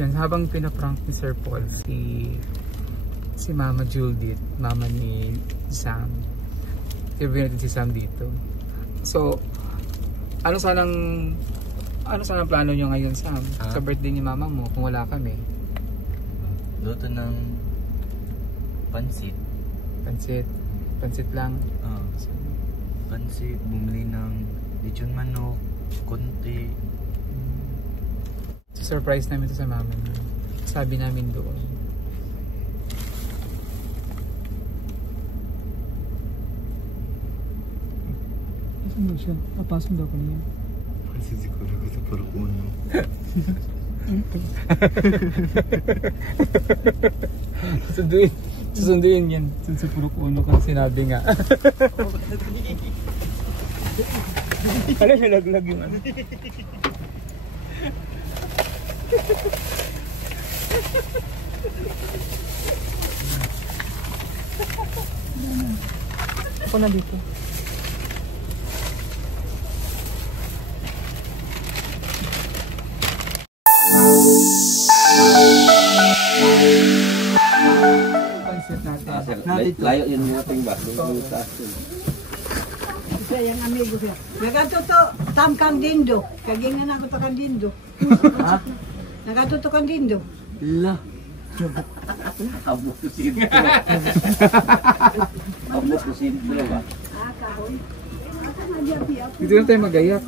Yan, habang pinaprank ni Sir Paul si Mama Judith, mama ni Sam. Interview natin si Sam dito. So, ano sanang plano nyo ngayon, Sam? Sa birthday ni mama mo, kung wala kami? Luto ng pansit. Pansit lang? Oo. Pansit, bumili ng lechon manok, konti. Surprise namin ito sa mama mo. Sabi namin doon. Asan mo siya? Papasok daw ko niya. Kasi siguro ko sa puro uno. Susunduin yan. Sa puro uno kasi sinabi nga. Kala siya laglag yung ano. Ako na dito. Layo yun yung ating ba? Siya yung amigo siya. Nagatuto, tam kang dindo. Kagingan ako to kang dindo. Ha? Nagatuto kang dindo. La. Abot ko sintro. Abot ko sintro ba? Kahoy. Dito na tayo magayak.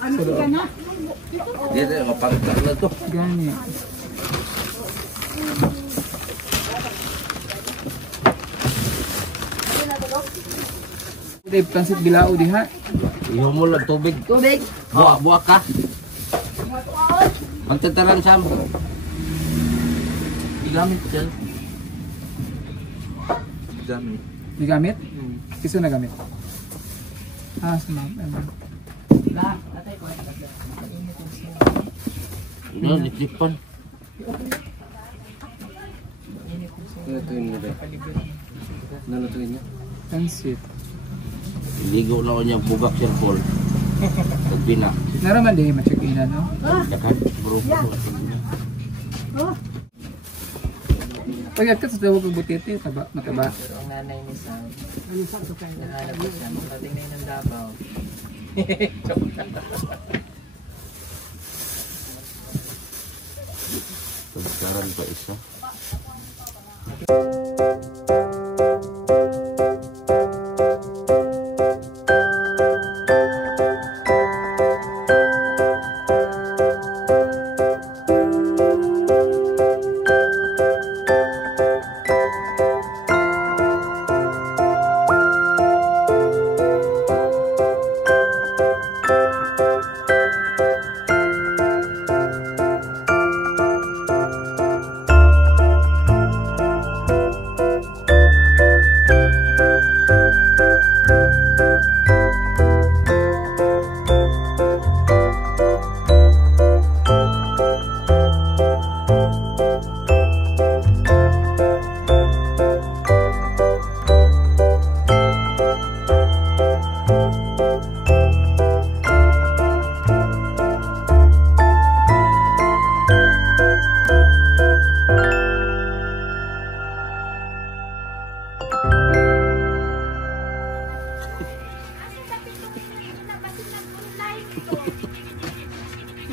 Ano ka na? Dito, mapangkat na to. Gani. Dave, pansit bilao diha. Iho mo lang tubig. Tubig. Buwa ka. Magtataran Sam. Igamit dyan. Igamit. Digamit? Kiso na gamit? Sumam. No, litripan. Nalutuin mo ba? Nalutuin niya? Pansit. Iligo na ko niya bugak Sir Paul. Pagbina. Naraman din ma-check in no? Yakan, bro. Pagkat sa tawag ng butete, mataba. Pero ang nanay ni Sam, nahanap ko siya, makating na yun ng Davao. Pagkaran pa isa.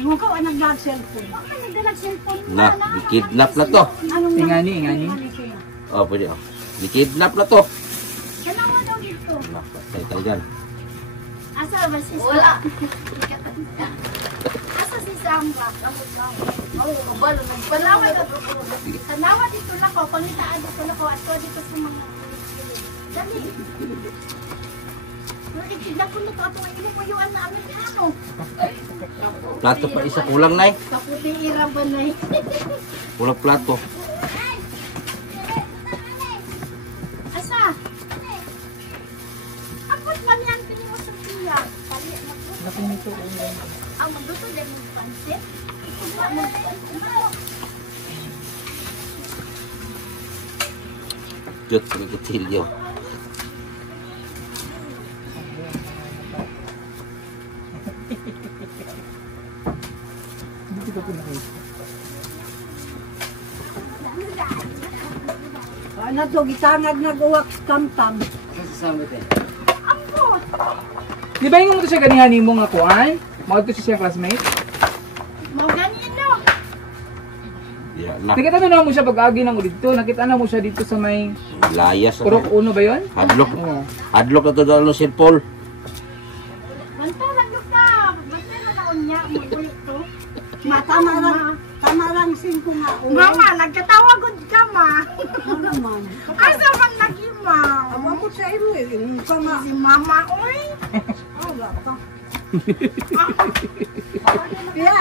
Mukaw ang nag-cellphone. Bakit nag-cellphone? Na, di-kidnap na to. Ingani. Oh, pwede oh. Di-kidnap na to. Kanawa daw dito. Patay tayo dyan. Asa ba si Sam? Wala. Asa si Sam ba? Oh, balo nagpalawa na. Kanawa dito na ko, pangitaan dito na ko, ato dito sa mga. Dali. Itignan ko na ito at inupuyuan namin ano. Plato pa isa kulang na eh. Kaputi iraban na eh. Kulang plato. Asa? Apot man yan pinimo sa tiya. Pali magluto. Ang magluto din ng pansit. Ito ba mo? Jut, pagkatilyo. Hindi ko pinakita. Ano to, gitangag nag-uwak tam-tam. Di ba yung mo to siya ganihan mo nga kuan? Mao to siya classmate? Mau ganyan no. Ya na. Nakita na mo siya pag-agi ng dito. Nakita na mo siya dito sa may Layas Purok ako. Uno ba yun? Hadlok. Oo. Hadlok na to daw ng Sir Paul. Banta lang ka. Basta na naon niya mo ulit to. Tama lang 5 nga. Mama, nagkatawagod ka ma. Ano man? Asa man nag-imaw? Amo ko sa imo eh. Kama. Si mama, oy. Wala ka. Pia.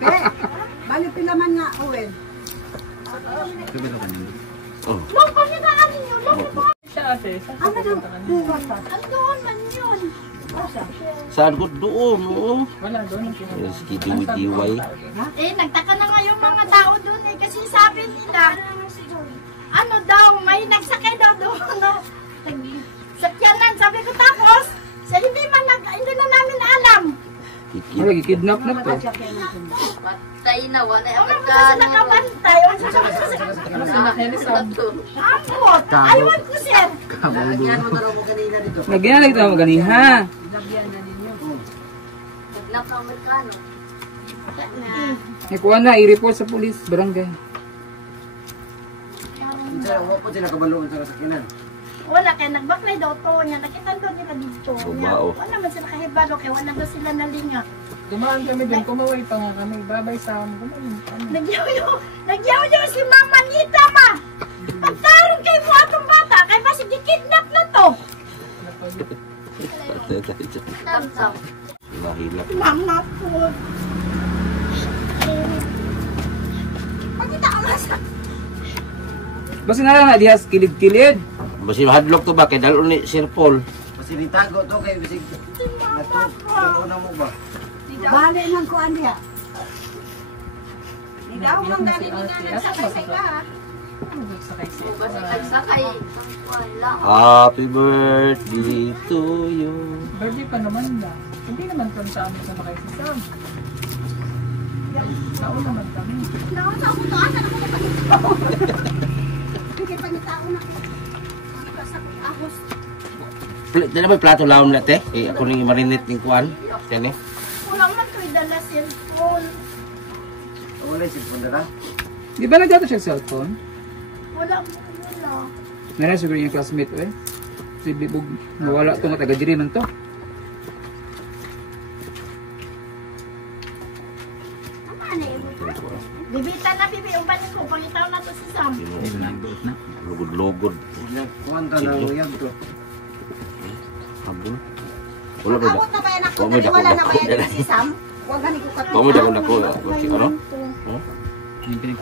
Pe. Bali pila man nga Owen. Oh. Long pagkidaan ninyo, long po. Siya ate, saan Ano nang bukas ka? Andoon man yun. Saan ko doon, oh. Wala doon. Yes, kidiwi-diway. Eh, nagtaka na nga yung mga tao doon eh. Kasi sabi nila, ano daw, may nagsakay daw doon. No? Sakyanan, sabi ko tapos, sa hindi na namin alam. Wala, kidnap na to. Wala mo kasi nakabantay. Ano sinakyan ni Sam? Ambot, aywan ko sir. Nagyan na kita mo ganiha. Eh, kuha na, i-report sa police, barangay. Wala kaya nagbaklay daw to niya. Nakita daw nila dito. Bumao. Wala naman sila kahibalo kaya wala daw sila nalinga. Dumaan kami doon, kumaway pa nga kami. Babay Sam. Nagyaw-yaw si Mama Nita ma. Pagtarong kay mo atong bata kay basi gikidnap na to. Mahilap. Mama po. Pagkita ka sa Basta na lang na dihas kilid-kilid. Basi hadlok to ba kay dalon ni Sir Paul. Pasilitago to kay bisig nato ano mo ba? Bali nang kuan diha. Daw lang dali ni nga sakay ka. Happy birthday to you. Birthday pa naman na. Hindi naman kami sa amin sama kay si Sam. Taon naman kami. Naon sa ako to asa na ko pa. Kaya pa ni tao na. Sa ahos. Dala ba plato laon na te? Eh, ako ning marinate ning kuan. Kani. Wala man ko'y dala cellphone. Wala si pundara. Di ba nagdato siya cellphone? Wala mo wala. Meron siguro yung classmate eh. Si Bibog, nawala to nga taga-diri man to. Bibita na bibi uban ko pangitaw na to si Sam. Lugod-lugod. Kuwanta na uyab to. Habol. Wala ba? Awot na ba anak ko? Wa mo dako Wala na dako. ba yan si Sam? Wag gani ko kat. Wa mo dako dako. Si ano? Oh?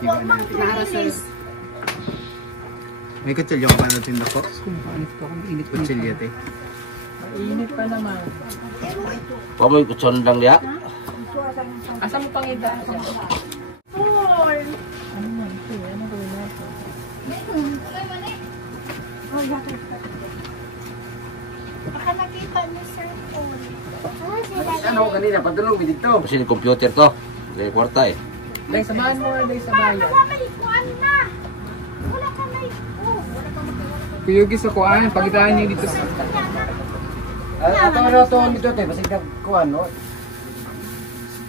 Huwag mang release. May kutsilyo ka pa natin dako. Kung paano ito akong init pa Kutsilyo te. Mainit pa naman. Wa mo kutsondang dia. Asa mo pangita? Four. Ano man ito? Ano gawin natin? Baka nakita niyo sir phone. Ano kanina padulong mi dito. Kasi ni computer to. Dahil kwarta eh. Dahil samahan mo or dahil sa Paano bayan? ka may kuan na? Wala ka may wala ka may Kuyugi sa kuan, pagitaan niyo dito sa... Ato na to dito te basig kuan no.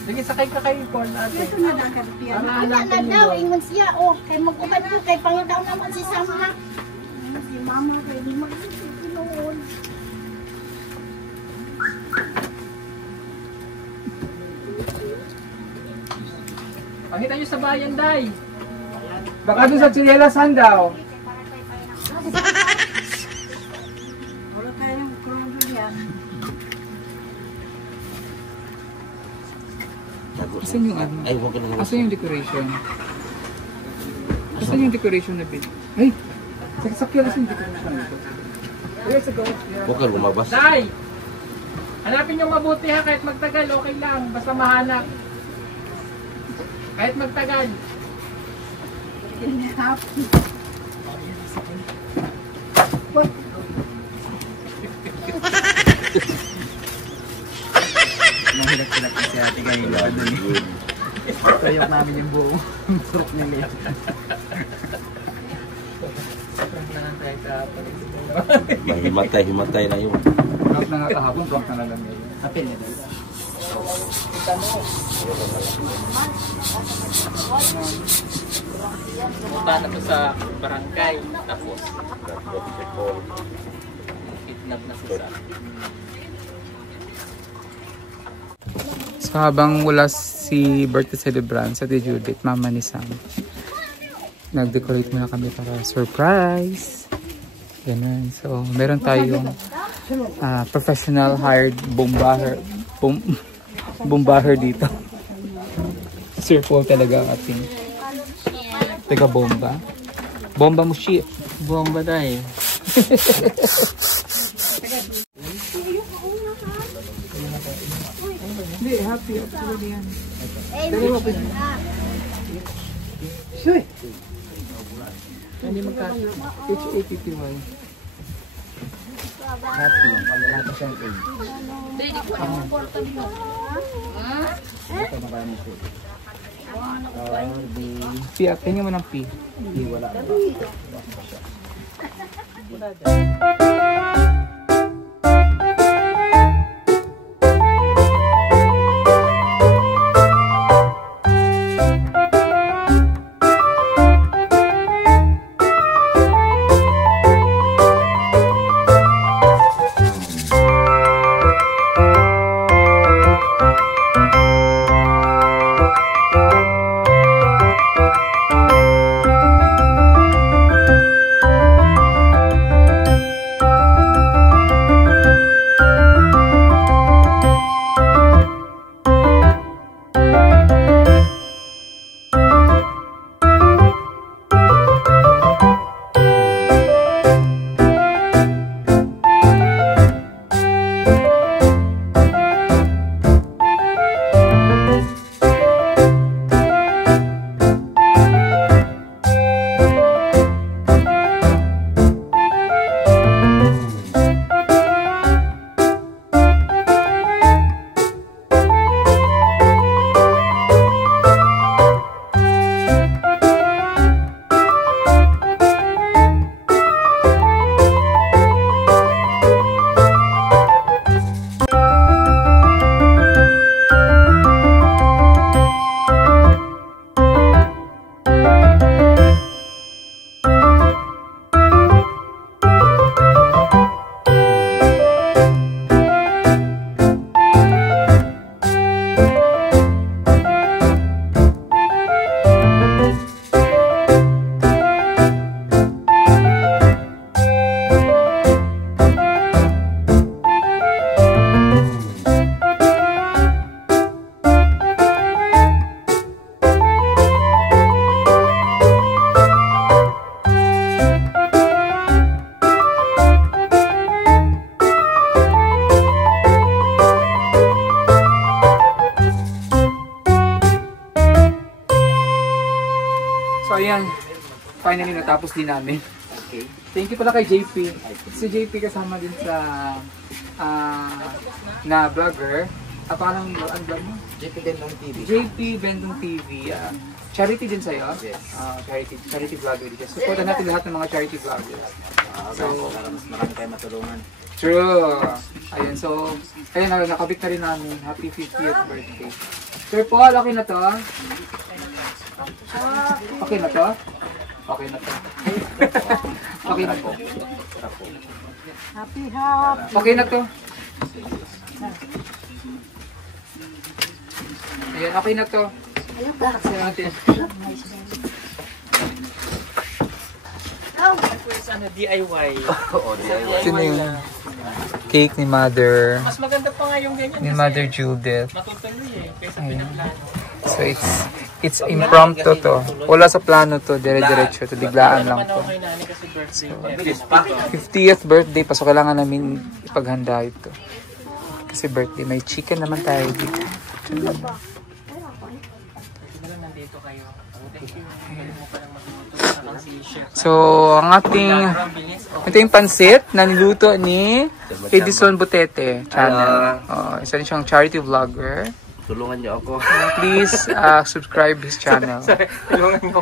Sige, sakay ka kay Paul ate. Ito na dagat piya. Para Wala na natin daw, doon. ingon siya, kay mag-ubad ko, kay pangidaw naman si Sam na. Si Mama, pwede mag-isip noon. Pakita nyo sa bayan, Day. Baka doon sa Chilelas daw. Wala tayong krono diyan. Asan yung ano? Ay, wag ka na. Asan yung decoration? Asan yung decoration na bit? Ay! Sakyan asan yung decoration nito? Let's go. Wag ka lumabas. Day! Hanapin nyo mabuti ha, kahit magtagal, okay lang. Basta mahanap. Kahit magtagal. Mahirap sila kasi ate kayo. Good. Tuyok namin yung buong surok nila. Himatay na yun. Rock na nga kahapon, rock na lang yun. Hapin nila. Pumunta na to sa barangay. Tapos, kidnap na si Sam. So habang wala si birthday celebrant sa Judith, mama ni Sam, nag-decorate muna kami para surprise. Ganun. So meron tayong professional hired bombaher dito. Sir Paul talaga ang ating taga-bomba. Bomba mo shit. Bomba tayo. Hindi, happy. Actually yan. Hindi magkano. H-A-P-P-Y. Happy. Wala pa siyang A. Ito na kaya mo po. P, tingnan mo ng P. Hindi, wala. So ayan, finally natapos din namin. Okay. Thank you pala kay JP. Si JP kasama din sa na vlogger. Paano ang vlog mo? JP Bendong TV. JP Bendong TV. Charity din sa'yo? Yes. Charity vlogger din. Supportan natin lahat ng mga charity vloggers. So, mas marami tayo matulungan. True. Ayun, so, ayun, nakabit na rin namin. Happy 50th birthday. Sir Paul, okay na to? Okay na to? Okay na to. Okay na to. Happy hap. Okay na to. Ayan, okay na to. Kasi natin. Ano, DIY. Oo, DIY. Ito na yung cake ni Mother. Mas maganda pa nga yung ganyan. Ni Mother Judith. Matutuloy eh, kaysa pinaplano. So it's impromptu to. Wala sa plano to, dire-diretso to, biglaan lang to. Kay nanay kasi birthday. 50th birthday pa, so kailangan namin ipaghanda ito. Kasi birthday, may chicken naman tayo dito. Nandito kayo. Thank you. Mo pa lang matutunan si Chef. So, ang ating ito yung pansit na niluto ni Edison Butete channel. Isa rin siyang charity vlogger. Tulungan niyo ako. Please subscribe his channel. Tulungan mo ko.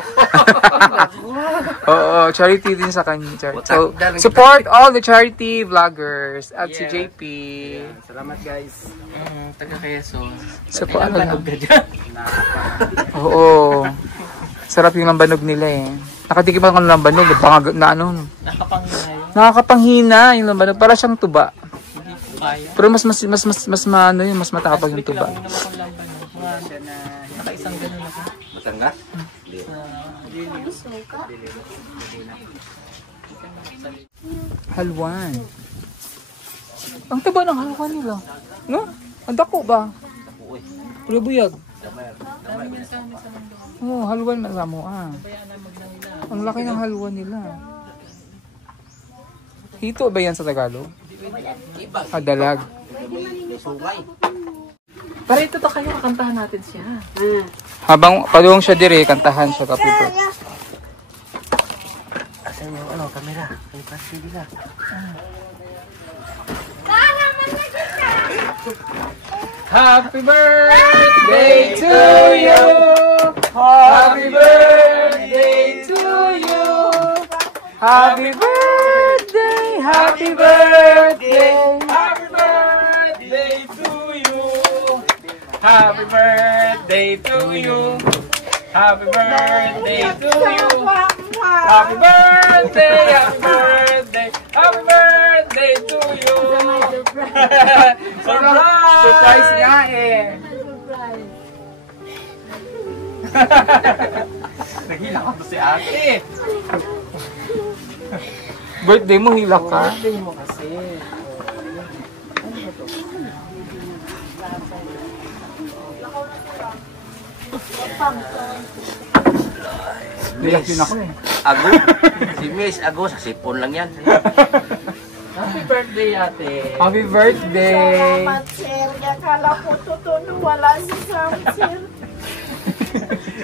Oo, charity din sa kanya. So, support all the charity vloggers at si JP. Salamat guys. Taga Quezon. So, po, ano lang. Ka dyan. Oo. Sarap yung lambanog nila eh. Nakatikim ako ng lambanog. Baka na ano. Nakapanghina yun. Nakakapanghina yung lambanog. Para siyang tuba. Hindi ko kaya. Pero mas ano yun, mas matapag yung tuba. Naman akong lamban. Nakaisang ganun ako. Matanga? Halwan. Ang taba ng halwan nila. No? Ang dako ba? Puro buyag. Oh, halwan na sa mo ah. Ang laki ng halwan nila. Hito ba yan sa Tagalog? Dalag. Pero ito to kayo, kantahan natin siya. Habang padung siya dire, kantahan siya kaputo. Asan yung ano, camera? Yung kasi nila. Happy birthday to you! Happy birthday to you! Happy birthday! Happy birthday! Happy birthday to you! Happy birthday to you! Happy birthday to you! Happy birthday! Happy birthday! Happy birthday to you! Surprise! Surprise nga eh! Naghilang ako si ate. Birthday mo, hilak ka? Birthday mo kasi. Hilak din ako eh. Ago? Si Miss Ago, sa sipon lang yan. Happy birthday ate. Happy birthday! Salamat, sir. Akala ko totoo wala si Sam, sir.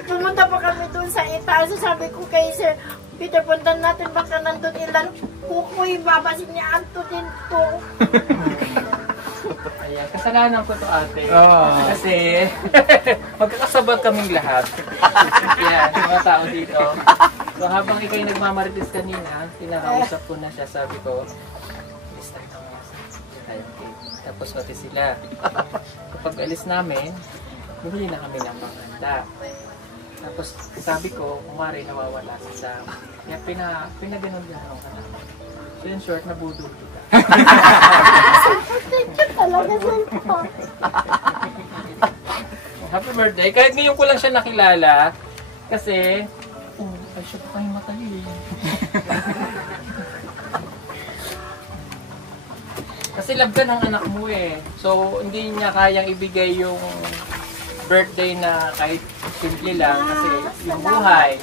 Pumunta pa kami doon sa itaas. Sabi ko kay sir, Peter, puntan natin baka nandun ilan. Kukoy, babasin niya Anto din ko. Ayan, kasalanan ko to ate. Oo. Kasi magkakasabot kaming lahat. Yan, mga tao dito. So habang ikaw'y nagmamarites kanina, pinakausap ko na siya, sabi ko, alis tayo tayong cake. Tapos pati sila. Kapag alis namin, bumili na kami ng panghanda. Tapos sabi ko, kumari nawawala si Sam. Kaya pinaganon-ganon ka na. So in short, nabudol kita. Thank you talaga, sir. Happy birthday. Kahit ngayon ko lang siya nakilala. Kasi, ay siya pa kayong matali. Kasi love ka ng anak mo eh. So, hindi niya kayang ibigay yung birthday na kahit simple lang. Kasi yung buhay.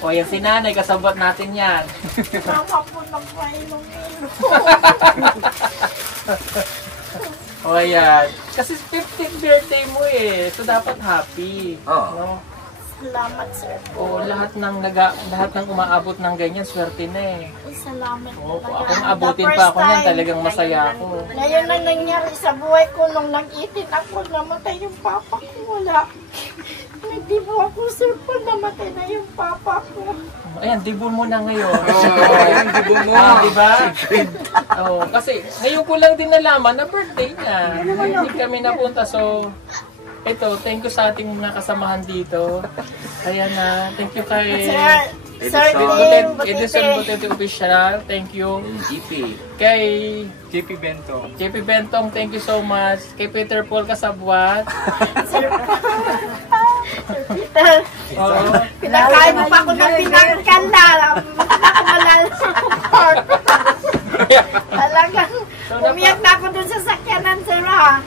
O yan si nanay, kasabot natin yan. Mama po ng painom. O yan. Kasi 15th birthday mo eh. So, dapat happy. Oo. No? Salamat, sir. O lahat ng umaabot ng ganyan, swerte na eh. Ay, salamat Oo, talaga. kung abutin The pa ako first niyan, time, talagang masaya ako. Ngayon na nangyari sa buhay ko nung nag-18 ako, namatay yung papa ko. Wala. Nagdibo ako, sir, po namatay na yung papa ko. Ayan, dibon mo na ngayon. Ayan, dibon mo. Diba? Oo, kasi ngayon ko lang din nalaman na birthday niya. Hindi kami napunta, so ito, thank you sa ating mga kasamahan dito. Ayan na, thank you kay Sir Edison Butete Official, thank you. GP. Kay JP Bento. JP Bentong, thank you so much. Kay Peter Paul Kasabwat. Sir Peter, Oo. pinakain mo pa ako ng pinangkanda. Malala sa court. Talagang umiyak na ako dun sa sakyanan, sir, ha?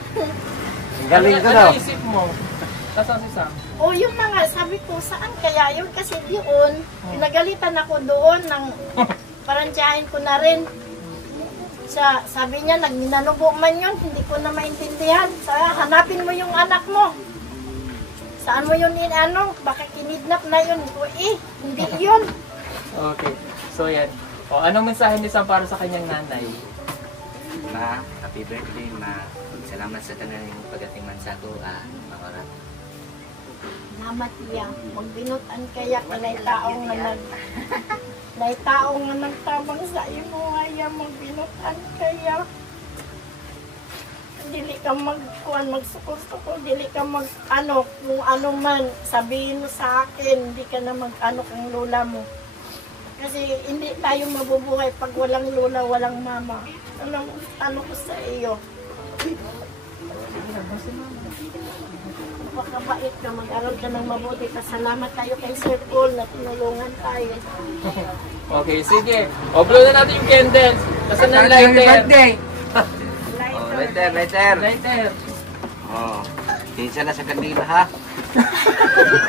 Galing ko Ano daw. isip mo? Nasaan si Sam? O yung mga, sabi ko, saan kaya yun? Kasi doon, pinagalitan ako doon ng parantyahin ko na rin. Sabi niya, nagminanubo man yun, hindi ko na maintindihan. Hanapin mo yung anak mo. Saan mo yun baka kinidnap na yun. O hindi yun. Okay. So yan. O, anong mensahe ni Sam para sa kanyang nanay? Ma, happy birthday, ma. Salamat sa tanan ng pagating man sa ako, makarap. Salamat iya. Magbinutan kaya kanay taong nga nay taong nga nagtabang sa imo ay magbinutan kaya. Dili ka magsukol-sukol, dili ka kung ano man, sabihin mo sa akin, hindi ka na kang lola mo. Kasi hindi tayo mabubuhay pag walang lola, walang mama. Ano ko sa iyo? Napakabait ka, mag-aral ka ng mabuti. Pasalamat tayo kay Sir Paul na tinulungan tayo. Okay, sige. O, blow na natin yung candles. Kasi na lighter. Lighter. Lighter. Oh, pinsa na sa kandila ha.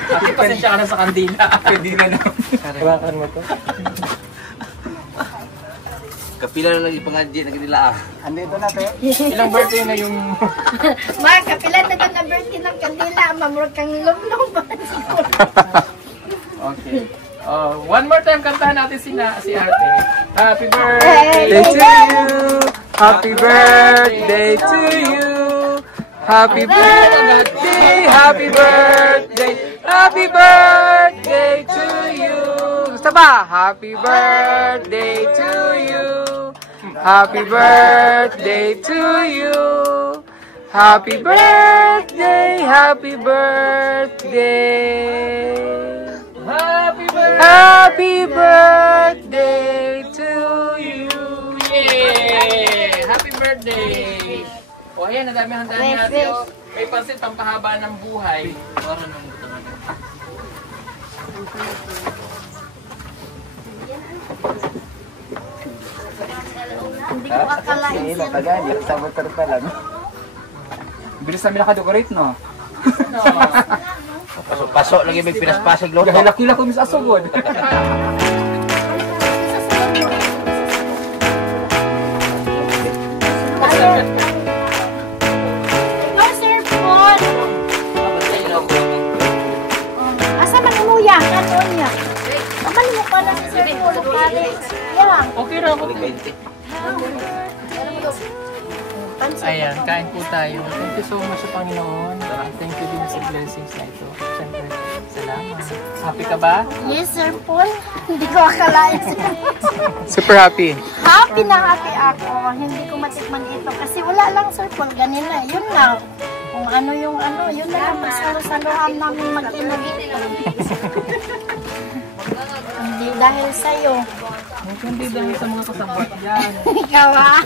Bakit pasensya ka na sa kandila? Kandila na. Hawakan mo to. Kapila na lang yung pangadya na kandila Andito na, te. Ilang birthday na yung... Ma, kapilan na doon na birthday ng kandila. Mamurag kang lumlong ba? Okay. One more time kantahan natin si Ate. Happy birthday to you. Happy birthday to you. Happy birthday, happy birthday, happy birthday to you. Gusto ba? Happy birthday to you. Happy birthday to you. Happy birthday, happy birthday. Happy birthday to you. Yay! Happy birthday! O ayan, nadami handaan natin. O, may pansit pampahaba ng buhay. Hindi ko akalain Sila tagali, sa motor pa lang. Bilis namin nakadecorate, no? Pasok-pasok lagi may pinaspasig loto. Kahilak-hilak ko mis asugod. Ikaw, Sir Paul. Asa man umuya? Kanon niya. Amal mo pa na si Sir Paul. Yan. Okay na ako. Ayan, kain po tayo. Thank you so much sa Panginoon. Thank you din sa blessings na ito. Siyempre, salamat. Happy ka ba? Yes, Sir Paul. Hindi ko akalain. Super happy. Happy na happy ako. Hindi ko matikman ito. Kasi wala lang, Sir Paul. Ganina. Yun na. Kung ano yung yun na lang. Masalo-saluhan namin mag-ina dito. Hindi dahil sa'yo. Hindi dahil sa mga kasabot yan. Ikaw ah.